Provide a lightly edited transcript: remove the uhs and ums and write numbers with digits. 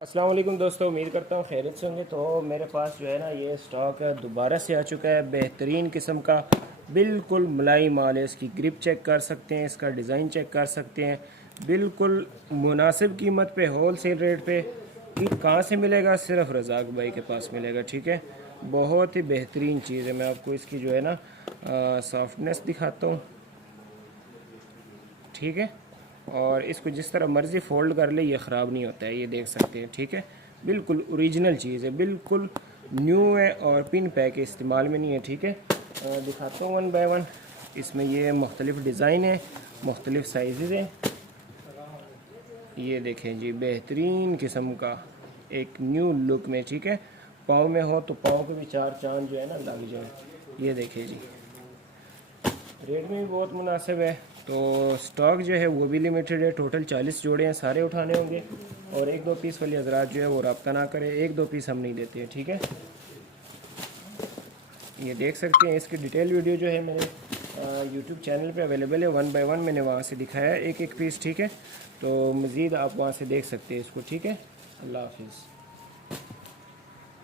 अस्सलाम वालेकुम दोस्तों, उम्मीद करता हूँ खैरियत से होंगे। तो मेरे पास जो है ना ये स्टॉक है दोबारा से आ चुका है, बेहतरीन किस्म का बिल्कुल मलाई माल है। इसकी ग्रिप चेक कर सकते हैं, इसका डिज़ाइन चेक कर सकते हैं। बिल्कुल मुनासिब कीमत पे, होल सेल रेट पे। ये कहाँ से मिलेगा? सिर्फ रज़ाक भाई के पास मिलेगा। ठीक है, बहुत ही बेहतरीन चीज़ है। मैं आपको इसकी जो है ना सॉफ्टनेस दिखाता हूँ। ठीक है, और इसको जिस तरह मर्ज़ी फ़ोल्ड कर ले, ये ख़राब नहीं होता है, ये देख सकते हैं। ठीक है, बिल्कुल ओरिजिनल चीज़ है, बिल्कुल न्यू है और पिन पैक इस्तेमाल में नहीं है। ठीक है, दिखाता हूँ वन बाय वन। इसमें ये मुख्तलिफ़ डिज़ाइन है, मुख्तलिफ़ साइज़ हैं। ये देखें जी, बेहतरीन किस्म का एक न्यू लुक में। ठीक है, पाँव में हो तो पाँव के भी चार चांद जो है ना लग जाए। ये देखें जी, रेट में भी बहुत मुनासिब है। तो स्टॉक जो है वो भी लिमिटेड है। टोटल 40 जोड़े हैं, सारे उठाने होंगे। और एक दो पीस वाली हजरात जो है वो रब्ता ना करें, एक दो पीस हम नहीं देते हैं। ठीक है, ये देख सकते हैं। इसकी डिटेल वीडियो जो है मेरे यूट्यूब चैनल पे अवेलेबल है। वन बाय वन मैंने वहाँ से दिखाया है एक एक पीस। ठीक है, तो मज़ीद आप वहाँ से देख सकते हैं इसको। ठीक है, अल्लाह हाफिज़।